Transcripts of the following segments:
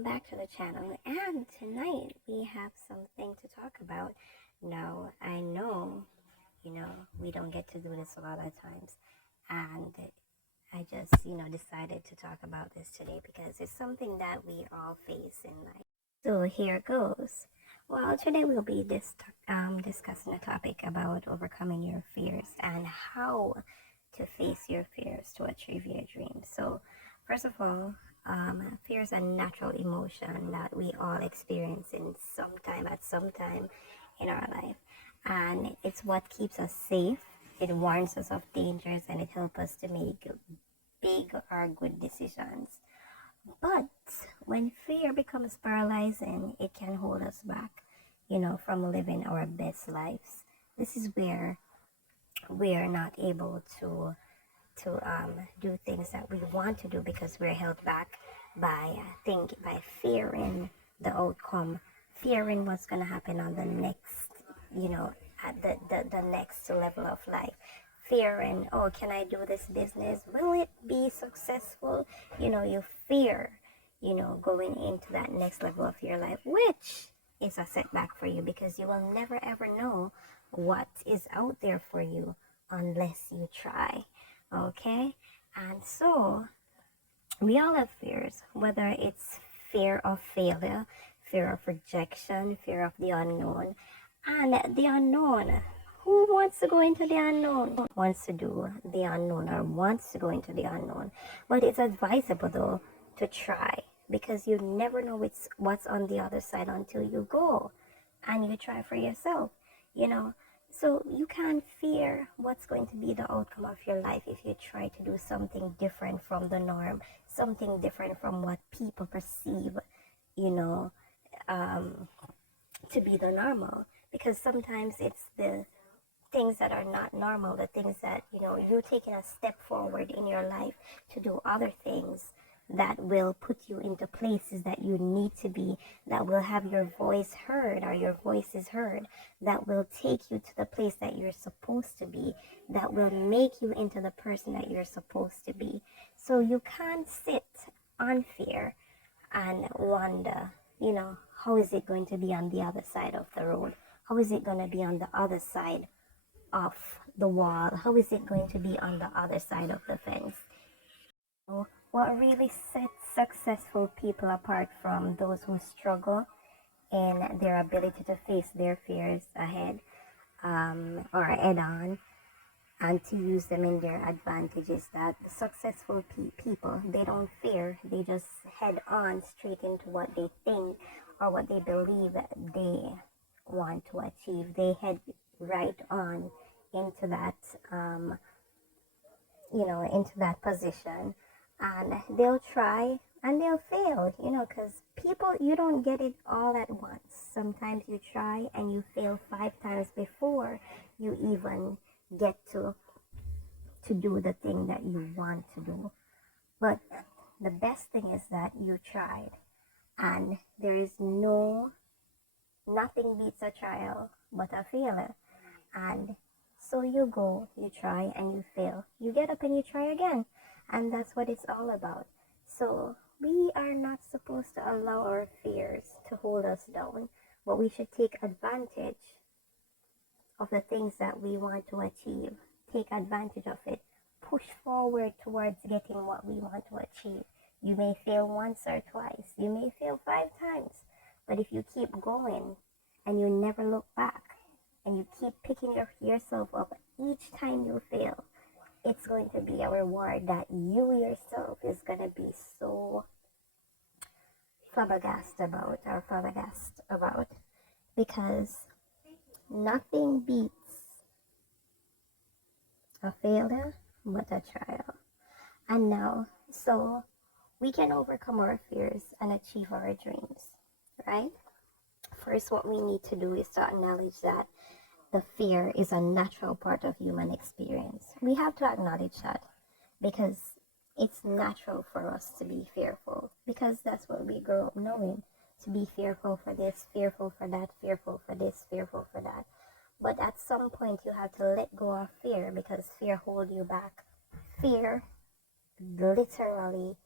welcome back to the channel. And tonight we have something to talk about. Now, I know, we don't get to do this a lot of times, and I just, decided to talk about this today because it's something that we all face in life. So here goes. Well, today we'll be discussing a topic about overcoming your fears and how to face your fears to achieve your dreams. So, first of all, fear is a natural emotion that we all experience at some time in our life, and it's what keeps us safe. It warns us of dangers and it helps us to make big or good decisions. But when fear becomes paralyzing, it can hold us back, from living our best lives. This is where we are not able to do things that we want to do because we're held back by fearing the outcome, fearing what's going to happen on the next, at the next level of life, fearing, oh, can I do this business, will it be successful? You fear, going into that next level of your life, which is a setback for you because you will never ever know what is out there for you unless you try. Okay, and so we all have fears, whether it's fear of failure, fear of rejection, fear of the unknown. And the unknown, who wants to go into the unknown? Wants to do the unknown or wants to go into the unknown. But it's advisable though to try because you never know what's on the other side until you go and you try for yourself, So you can't fear what's going to be the outcome of your life if you try to do something different from the norm, something different from what people perceive, to be the normal. Because sometimes it's the things that are not normal, the things that, you're taking a step forward in your life to do other things that will put you into places that you need to be, that will have your voice heard or your voice is heard, that will take you to the place that you're supposed to be, that will make you into the person that you're supposed to be. So you can't sit on fear and wonder, how is it going to be on the other side of the road? How is it going to be on the other side of the wall? How is it going to be on the other side of the fence? What really sets successful people apart from those who struggle in their ability to face their fears ahead, or head on, and to use them in their advantage is that the successful people, they don't fear, they just head on straight into what they think or what they believe they want to achieve. They head right on into that, into that position, and they'll try and they'll fail, because people, you don't get it all at once. Sometimes you try and you fail 5 times before you even get to do the thing that you want to do. But the best thing is that you tried, and there is nothing beats a trial but a failure. And so you go, you try, and you fail. You get up and you try again. And that's what it's all about. So we are not supposed to allow our fears to hold us down, but we should take advantage of the things that we want to achieve. Take advantage of it. Push forward towards getting what we want to achieve. You may fail once or twice. You may fail 5 times. But if you keep going and you never look back and you keep picking yourself up each time you fail, it's going to be a reward that you yourself is going to be so flabbergasted about, because nothing beats a failure but a trial. And now, so we can overcome our fears and achieve our dreams, right? First, what we need to do is to acknowledge that the fear is a natural part of human experience. We have to acknowledge that because it's natural for us to be fearful, because that's what we grow up knowing, to be fearful for this, fearful for that, fearful for this, fearful for that. But at some point you have to let go of fear because fear holds you back. Fear literally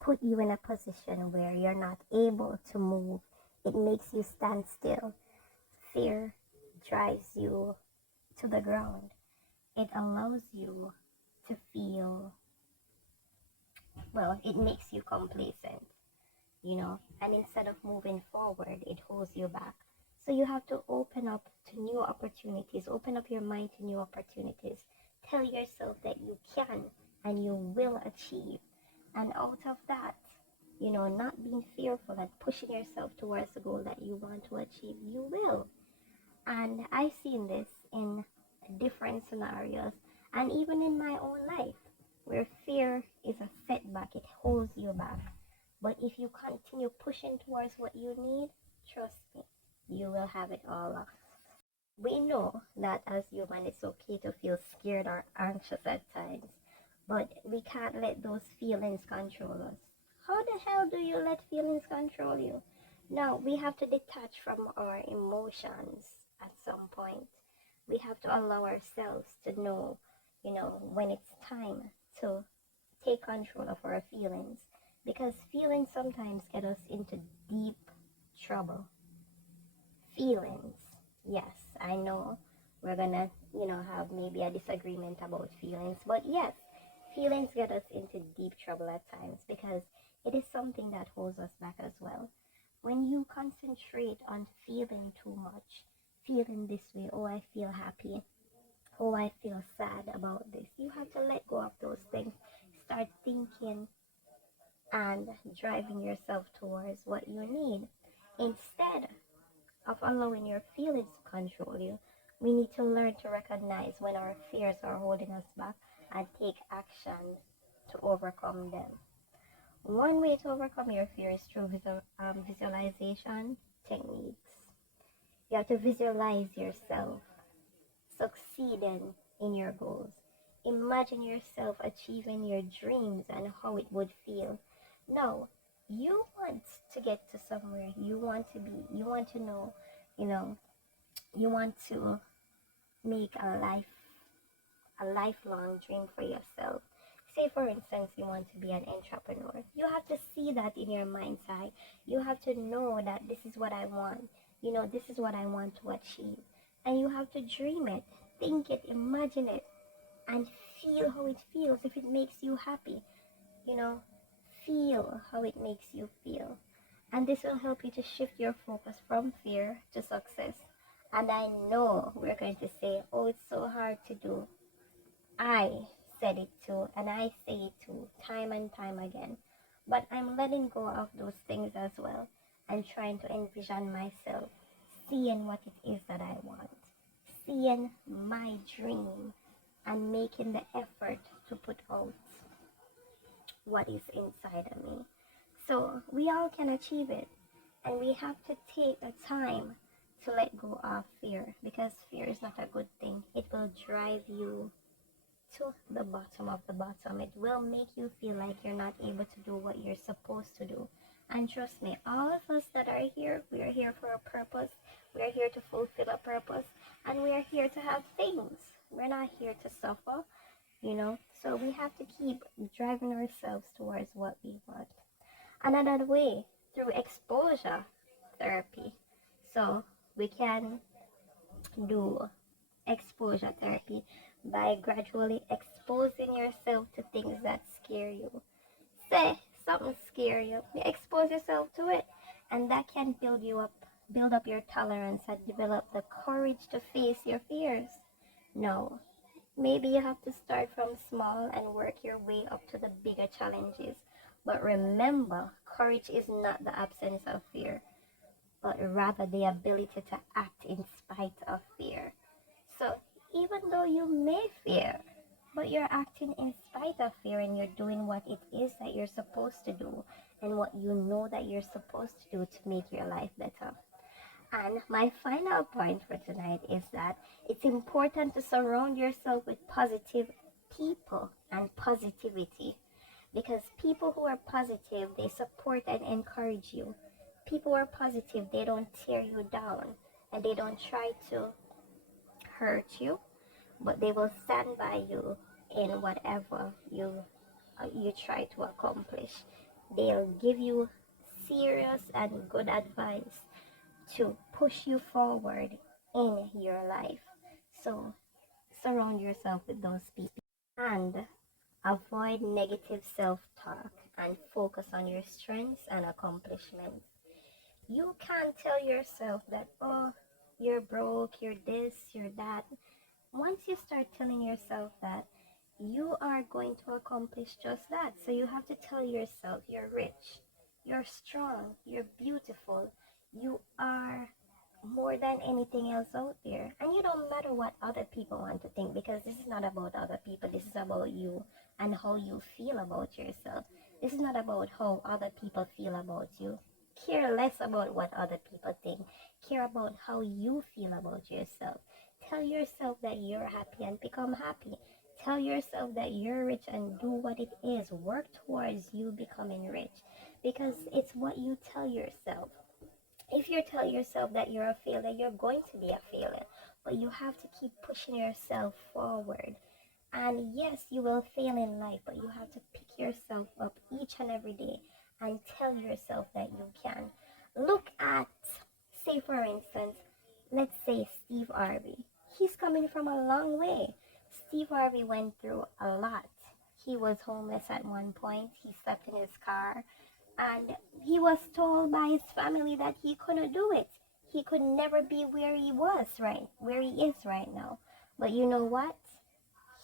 put you in a position where you're not able to move. It makes you stand still. Fear drives you to the ground. It allows you to feel, well, it makes you complacent, and instead of moving forward, it holds you back. So you have to open up to new opportunities, open up your mind to new opportunities. Tell yourself that you can and you will achieve. And out of that, not being fearful and pushing yourself towards the goal that you want to achieve, you will. And I've seen this in different scenarios and even in my own life where fear is a setback, it holds you back. But if you continue pushing towards what you need, trust me, you will have it all off. We know that as humans, it's okay to feel scared or anxious at times, but we can't let those feelings control us. How the hell do you let feelings control you? No, we have to detach from our emotions at some point. We have to allow ourselves to know, when it's time to take control of our feelings, because feelings sometimes get us into deep trouble. Feelings, yes, I know we're gonna, have maybe a disagreement about feelings, but yes, feelings get us into deep trouble at times because it is something that holds us back as well. When you concentrate on feeling too much, feeling this way, oh, I feel happy, oh, I feel sad about this, you have to let go of those things. Start thinking and driving yourself towards what you need. Instead of allowing your feelings to control you, we need to learn to recognize when our fears are holding us back and take action to overcome them. One way to overcome your fears through visualization techniques. You have to visualize yourself succeeding in your goals. Imagine yourself achieving your dreams and how it would feel. Now, you want to get to somewhere. You want to be, you want to know, you know, you want to make a lifelong dream for yourself. Say, for instance, you want to be an entrepreneur. You have to see that in your mind's eye. You have to know that this is what I want. This is what I want to achieve. And you have to dream it, think it, imagine it, and feel how it feels if it makes you happy. You know, feel how it makes you feel. And this will help you to shift your focus from fear to success. And I know we're going to say, oh, it's so hard to do. I said it too, and I say it too, time and time again. But I'm letting go of those things as well and trying to envision myself seeing what it is that I want, seeing my dream, and making the effort to put out what is inside of me. So we all can achieve it, and we have to take the time to let go of fear, because fear is not a good thing. It will drive you to the bottom of the bottom. It will make you feel like you're not able to do what you're supposed to do. And trust me, all of us that are here, we are here for a purpose. We are here to fulfill a purpose, and we are here to have things. We're not here to suffer, So we have to keep driving ourselves towards what we want. Another way, through exposure therapy. So we can do exposure therapy by gradually exposing yourself to things that scare you. Say something scare you, you expose yourself to it, and that can build up your tolerance and develop the courage to face your fears. No, maybe you have to start from small and work your way up to the bigger challenges. But remember, courage is not the absence of fear, but rather the ability to act in spite of fear. So even though you may fear, but you're acting in spite of fear, and you're doing what it is that you're supposed to do and what you know that you're supposed to do to make your life better. And my final point for tonight is that it's important to surround yourself with positive people and positivity, because people who are positive, they support and encourage you. People who are positive, they don't tear you down, and they don't try to hurt you, but they will stand by you in whatever you try to accomplish. They'll give you serious and good advice to push you forward in your life. So surround yourself with those people and avoid negative self-talk and focus on your strengths and accomplishments. You can't tell yourself that, oh, you're broke, you're this, you're that. Once you start telling yourself that, you are going to accomplish just that. So you have to tell yourself you're rich, you're strong, you're beautiful, you are more than anything else out there. And you don't matter what other people want to think, because this is not about other people. This is about you and how you feel about yourself. This is not about how other people feel about you. Care less about what other people think. Care about how you feel about yourself. Tell yourself that you're happy and become happy. Tell yourself that you're rich and do what it is. Work towards you becoming rich, because it's what you tell yourself. If you tell yourself that you're a failure, you're going to be a failure. But you have to keep pushing yourself forward. And yes, you will fail in life, but you have to pick yourself up each and every day and tell yourself that you can. Look at, say for instance, let's say Steve Harvey. He's coming from a long way. Steve Harvey went through a lot. He was homeless at one point. He slept in his car. And he was told by his family that he couldn't do it. He could never be where he was where he is right now. But you know what?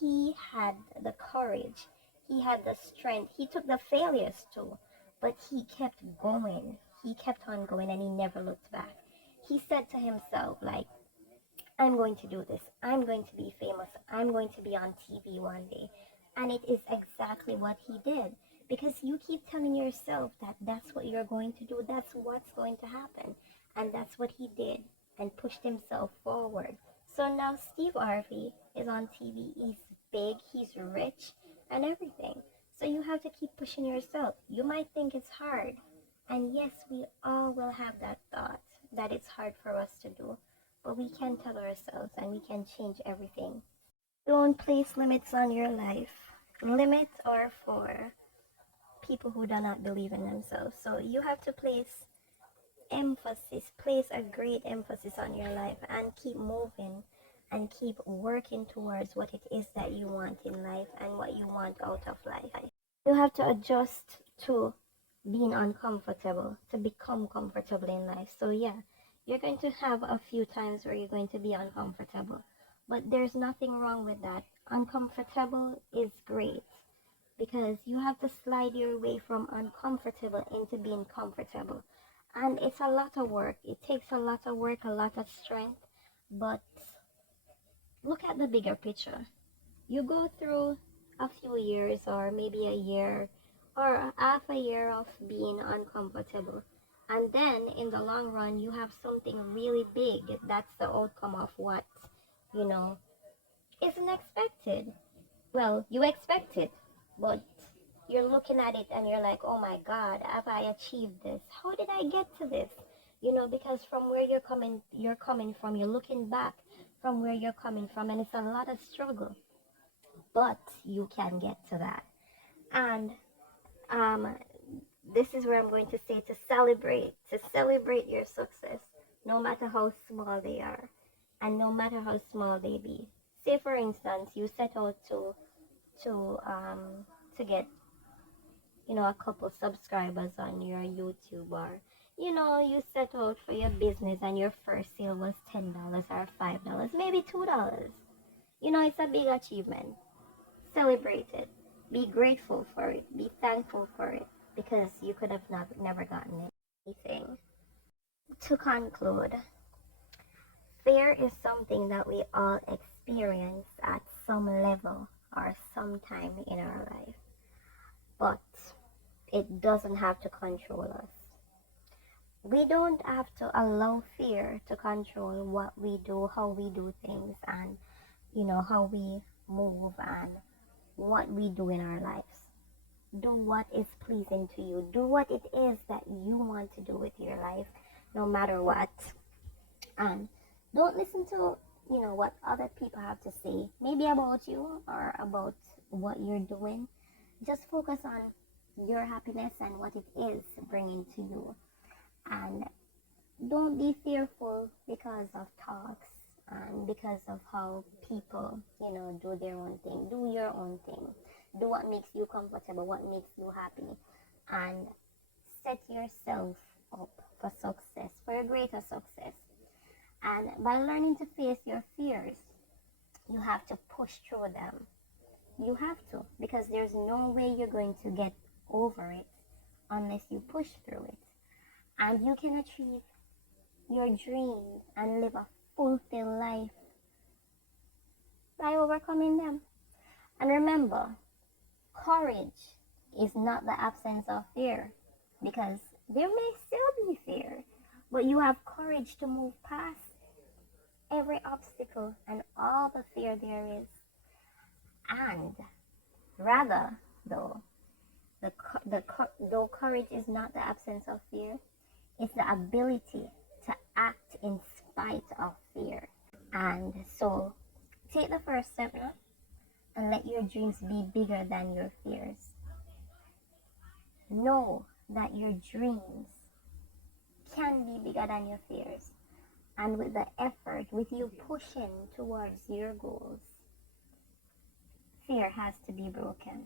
He had the courage. He had the strength. He took the failures too. But he kept going. He kept on going and he never looked back. He said to himself, like, I'm going to do this. I'm going to be famous. I'm going to be on TV one day. And it is exactly what he did. Because you keep telling yourself that that's what you're going to do. That's what's going to happen. And that's what he did and pushed himself forward. So now Steve Harvey is on TV. He's big, he's rich, and everything. So you have to keep pushing yourself. You might think it's hard. And yes, we all will have that thought that it's hard for us to do. But we can tell ourselves and we can change everything. Don't place limits on your life. Limits are for people who do not believe in themselves. So you have to place a great emphasis on your life and keep moving and keep working towards what it is that you want in life and what you want out of life. You have to adjust to being uncomfortable to become comfortable in life. So yeah, you're going to have a few times where you're going to be uncomfortable, but there's nothing wrong with that. Uncomfortable is great, because you have to slide your way from uncomfortable into being comfortable. And it's a lot of work. It takes a lot of work, a lot of strength, but look at the bigger picture. You go through a few years or maybe a year or half a year of being uncomfortable. And then in the long run, you have something really big. That's the outcome of what, you know, isn't expected. Well, you expect it, but you're looking at it and you're like, oh my God, have I achieved this? How did I get to this? Because from where you're coming from, you're looking back from where you're coming from, and it's a lot of struggle, but you can get to that. And um, this is where I'm going to say to celebrate your success, no matter how small they are, and no matter how small they be. Say for instance, you set out to um to get a couple subscribers on your YouTube, or you set out for your business and your first sale was $10 or $5, maybe $2. It's a big achievement. Celebrate it. Be grateful for it. Be thankful for it, because you could have never gotten anything. To conclude, fear is something that we all experience at some level or sometime in our life, but it doesn't have to control us. We don't have to allow fear to control what we do, how we do things, and how we move and what we do in our lives. Do what is pleasing to you. Do what it is that you want to do with your life, no matter what. And don't listen to what other people have to say, maybe about you or about what you're doing. Just focus on your happiness and what it is bringing to you. And don't be fearful because of talks and because of how people, do their own thing. Do your own thing. Do what makes you comfortable, what makes you happy. And set yourself up for success, for a greater success. And by learning to face your fears, you have to push through them. You have to, because there's no way you're going to get over it unless you push through it. And you can achieve your dreams and live a fulfilled life by overcoming them. And remember, courage is not the absence of fear, because there may still be fear, but you have courage to move past every obstacle and all the fear there is. And rather, though, though courage is not the absence of fear, it's the ability to act in spite of fear. And so, take the first step now and let your dreams be bigger than your fears. Know that your dreams can be bigger than your fears. And with the effort, with you pushing towards your goals, fear has to be broken.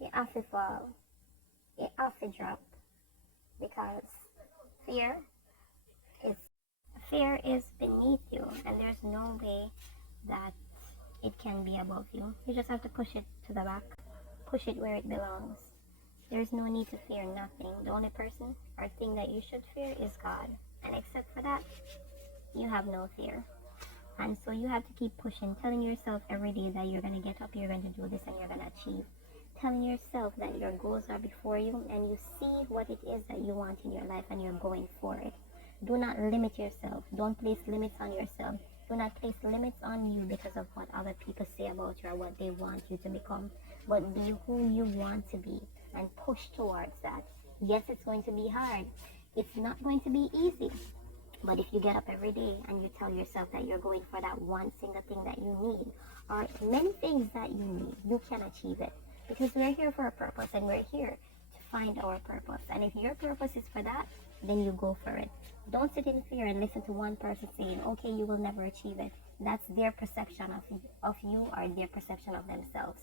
It has to fall. It has to drop. Because fear is beneath you, and there's no way that it can be above you. You just have to push it to the back. Push it where it belongs. There's no need to fear nothing. The only person or thing that you should fear is God. And except for that, you have no fear. And so you have to keep pushing, telling yourself every day that you're going to get up, you're going to do this, and you're going to achieve. Telling yourself that your goals are before you and you see what it is that you want in your life and you're going for it. Do not limit yourself. Don't place limits on yourself. Do not place limits on you because of what other people say about you or what they want you to become. But be who you want to be and push towards that. Yes, it's going to be hard. It's not going to be easy. But if you get up every day and you tell yourself that you're going for that one single thing that you need, or many things that you need, you can achieve it. Because we're here for a purpose, and we're here to find our purpose. And if your purpose is for that, then you go for it. Don't sit in fear and listen to one person saying, okay, you will never achieve it. That's their perception of you or their perception of themselves.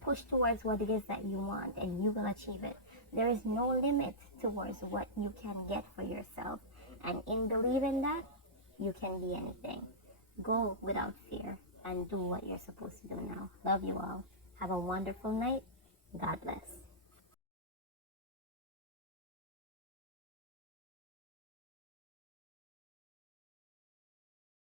Push towards what it is that you want, and you will achieve it. There is no limit towards what you can get for yourself. And in believing that, you can be anything. Go without fear and do what you're supposed to do now. Love you all. Have a wonderful night. God bless.